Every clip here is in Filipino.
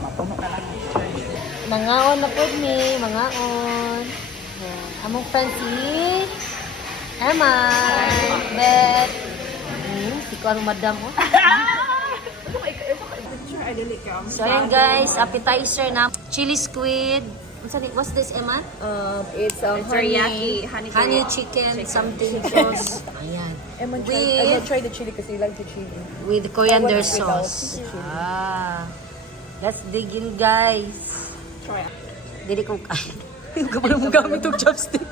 Mapuno na lang. Mangaon na po ni, mangaon. Among friends si Emma, Beth. Di ko anong madam ko. So ayan guys, appetizer na chili squid. What's this, Emma? It's teriyaki, Honey chicken, something sauce. Ayan. I'm gonna try the chili because you like the chili. With coriander I want it without sauce. chili. Let's dig in, guys. Try. Dili ko kaya. Hindi ko pala magamit yung chopstick.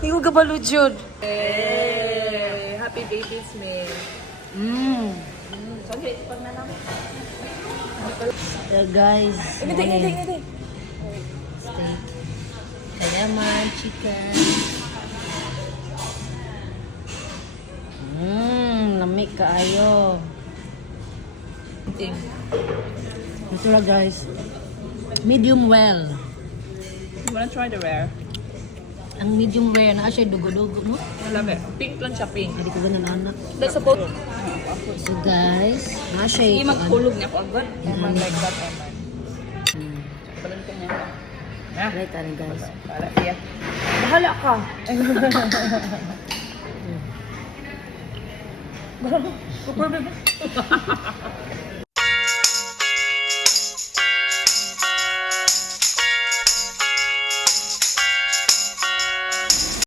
Hindi ko kabalo, Jud. Hey, happy baby's meal. So, hit pag na lang. Yeah, guys. Hindi. Steak. Kalaman, chicken. Lamig kaayo. Ito lang, guys. Medium well. You wanna try the rare? Ang medium rare na siya dugo-dugo, no? I love it. Pink lang siya, pink. Hindi ko ganun anak. That's supposed So guys, na siya Hindi magkulog niya po agad. Eman like that, Eman. Palan ko niya. Right, ano guys. Para siya. Bahala ka.